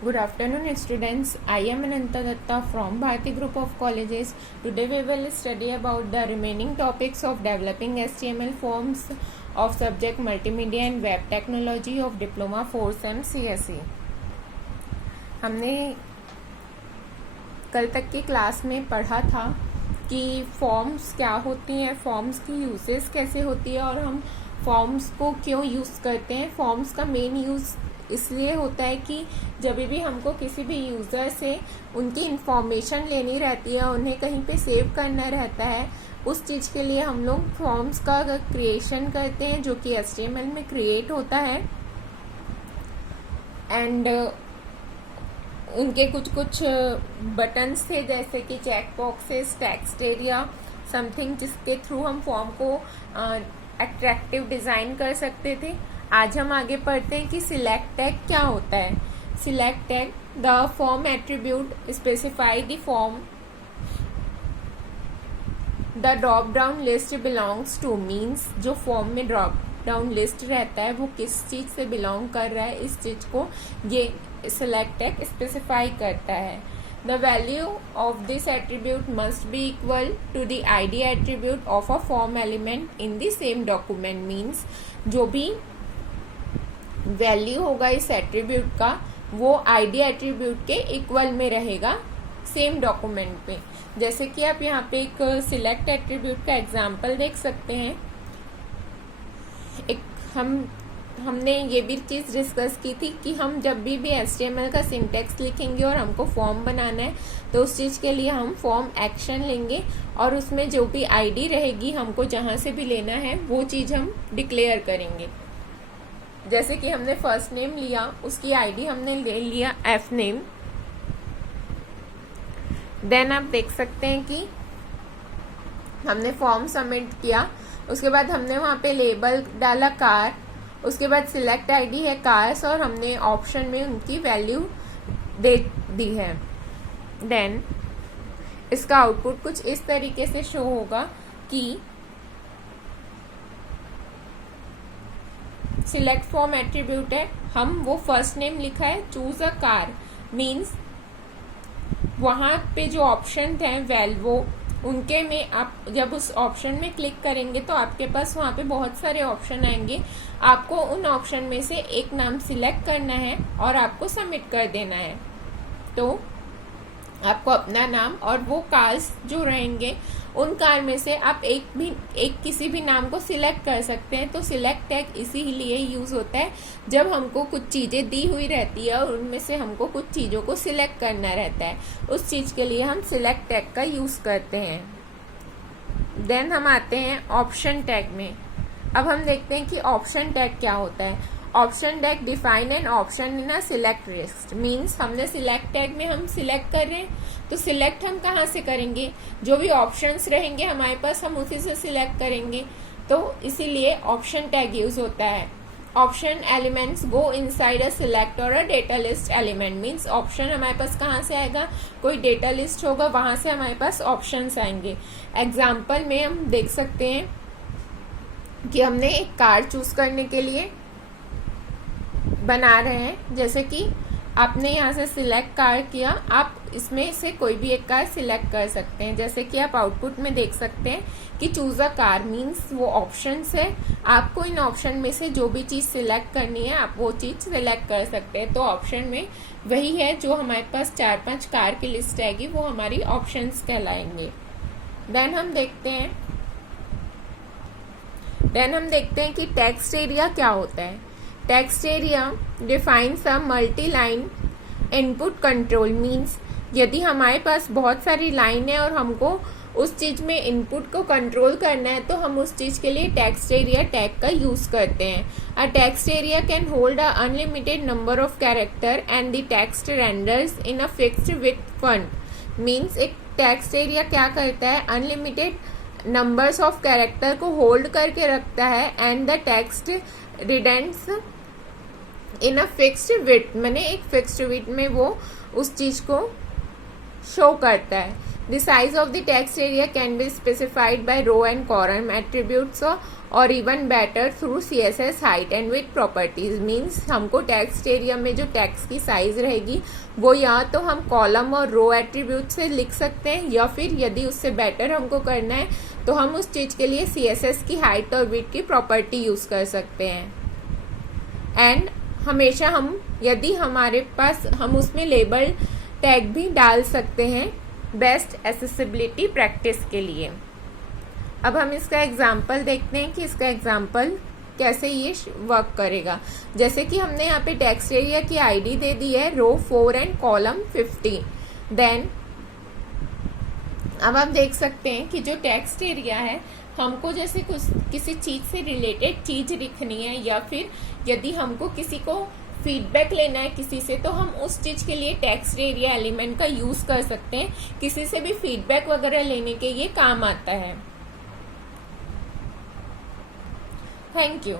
Good afternoon, students. I am Ananta Datta from Bharati Group of Colleges. Today we will study about the remaining topics of developing HTML forms of subject Multimedia and Web Technology of Diploma 4 SEM CSE. हमने कल तक की class में पढ़ा था कि forms क्या होती हैं, फॉर्म्स की यूजेस कैसे होती है और हम फॉर्म्स को क्यों यूज़ करते हैं. फॉर्म्स का मेन यूज़ इसलिए होता है कि जब भी हमको किसी भी यूज़र से उनकी इंफॉर्मेशन लेनी रहती है, उन्हें कहीं पे सेव करना रहता है, उस चीज़ के लिए हम लोग फॉर्म्स का क्रिएशन करते हैं जो कि HTML में क्रिएट होता है. एंड उनके कुछ कुछ बटन्स थे जैसे कि check boxes, text area, something जिसके थ्रू हम फॉर्म को अट्रैक्टिव डिज़ाइन कर सकते थे. आज हम आगे पढ़ते हैं कि सिलेक्ट टैग क्या होता है. Select tag the form attribute specify the form the drop down list belongs to. Means जो फॉर्म में ड्रॉप डाउन लिस्ट रहता है वो किस चीज़ से बिलोंग कर रहा है, इस चीज़ को ये सिलेक्ट टैग स्पेसिफाई करता है. The value of this attribute must be equal to the ID attribute of a form element in the same document. Means जो भी वैल्यू होगा इस एट्रीब्यूट का वो ID एट्रीब्यूट के इक्वल में रहेगा सेम डॉक्यूमेंट पे. जैसे कि आप यहाँ पे एक सिलेक्ट एट्रीब्यूट का एग्जांपल देख सकते हैं. एक हमने ये भी चीज़ डिस्कस की थी कि हम जब भी HTML का सिंटेक्स लिखेंगे और हमको फॉर्म बनाना है तो उस चीज़ के लिए हम फॉर्म एक्शन लेंगे और उसमें जो भी ID रहेगी हमको जहाँ से भी लेना है वो चीज़ हम डिक्लेयर करेंगे. जैसे कि हमने फर्स्ट नेम लिया, उसकी ID हमने ले लिया एफ नेम. देन आप देख सकते हैं कि हमने फॉर्म सबमिट किया, उसके बाद हमने वहाँ पे लेबल डाला कार, उसके बाद सिलेक्ट ID है कार्स और हमने ऑप्शन में उनकी वैल्यू दे दी है. देन इसका आउटपुट कुछ इस तरीके से शो होगा कि सिलेक्ट फॉर्म एट्रीब्यूट है, हम वो फर्स्ट नेम लिखा है, चूज अ कार. मीन्स वहाँ पे जो ऑप्शन थे वो उनके में आप जब उस ऑप्शन में क्लिक करेंगे तो आपके पास वहाँ पे बहुत सारे ऑप्शन आएंगे. आपको उन ऑप्शन में से एक नाम सिलेक्ट करना है और आपको सबमिट कर देना है. तो आपको अपना नाम और वो कार्स जो रहेंगे उन कार में से आप एक किसी भी नाम को सिलेक्ट कर सकते हैं. तो सिलेक्ट टैग इसीलिए यूज़ होता है जब हमको कुछ चीज़ें दी हुई रहती है और उनमें से हमको कुछ चीज़ों को सिलेक्ट करना रहता है, उस चीज़ के लिए हम सिलेक्ट टैग का यूज़ करते हैं. देन हम आते हैं ऑप्शन टैग में. अब हम देखते हैं कि ऑप्शन टैग क्या होता है. Option tag define an option in a select list. Means हमने सिलेक्ट टैग में हम सिलेक्ट कर रहे हैं तो सिलेक्ट हम कहाँ से करेंगे, जो भी ऑप्शंस रहेंगे हमारे पास हम उसी से सिलेक्ट करेंगे. तो इसीलिए ऑप्शन टैग यूज होता है. Option elements go inside a select or a data list element. Means option हमारे पास कहाँ से आएगा, कोई डेटा लिस्ट होगा वहां से हमारे पास ऑप्शंस आएंगे. एग्जाम्पल में हम देख सकते हैं कि हमने एक कार चूज करने के लिए बना रहे हैं. जैसे कि आपने यहाँ से सिलेक्ट कार किया, आप इसमें से कोई भी एक कार सिलेक्ट कर सकते हैं. जैसे कि आप आउटपुट में देख सकते हैं कि चूज अ कार मीन्स वो ऑप्शंस है, आपको इन ऑप्शन में से जो भी चीज़ सिलेक्ट करनी है आप वो चीज़ सिलेक्ट कर सकते हैं. तो ऑप्शन में वही है जो हमारे पास 4-5 कार की लिस्ट आएगी वो हमारी ऑप्शंस कहलाएंगे. देन हम देखते हैं कि टेक्स्ट एरिया क्या होता है. Text area defines a multi line input control. Means यदि हमारे पास बहुत सारी लाइन है और हमको उस चीज़ में इनपुट को कंट्रोल करना है तो हम उस चीज़ के लिए टेक्स्ट एरिया टैग का यूज़ करते हैं. A text area can hold a unlimited number of character and the text renders in a fixed width font. Means एक टेक्स्ट एरिया क्या करता है, अनलिमिटेड नंबर्स ऑफ कैरेक्टर को होल्ड करके रखता है and the text renders in a fixed width. मैंने एक फिक्स्ड विड्थ में वो उस चीज़ को शो करता है. The size of the text area can be specified by row and column attributes or even better through CSS height and width properties. Means हमको text area में जो टेक्स्ट की साइज रहेगी वो या तो हम कॉलम और रो एट्रीब्यूट से लिख सकते हैं, या फिर यदि उससे बेटर हमको करना है तो हम उस चीज़ के लिए CSS की हाइट और विड्थ की प्रॉपर्टी यूज़ कर सकते हैं. एंड हमेशा हम यदि हमारे पास हम उसमें लेबल टैग भी डाल सकते हैं बेस्ट एक्सेसिबिलिटी प्रैक्टिस के लिए. अब हम इसका एग्जाम्पल देखते हैं कि इसका एग्जाम्पल कैसे ये वर्क करेगा. जैसे कि हमने यहाँ पे टेक्स्ट एरिया की आईडी दे दी है रो 4 एंड कॉलम 50. देन अब आप देख सकते हैं कि जो टेक्स्ट एरिया है हमको जैसे कुछ किसी चीज़ से रिलेटेड चीज़ लिखनी है, या फिर यदि हमको किसी को फीडबैक लेना है किसी से, तो हम उस चीज़ के लिए टेक्स्ट एरिया एलिमेंट का यूज़ कर सकते हैं. किसी से भी फीडबैक वगैरह लेने के ये काम आता है. Thank you.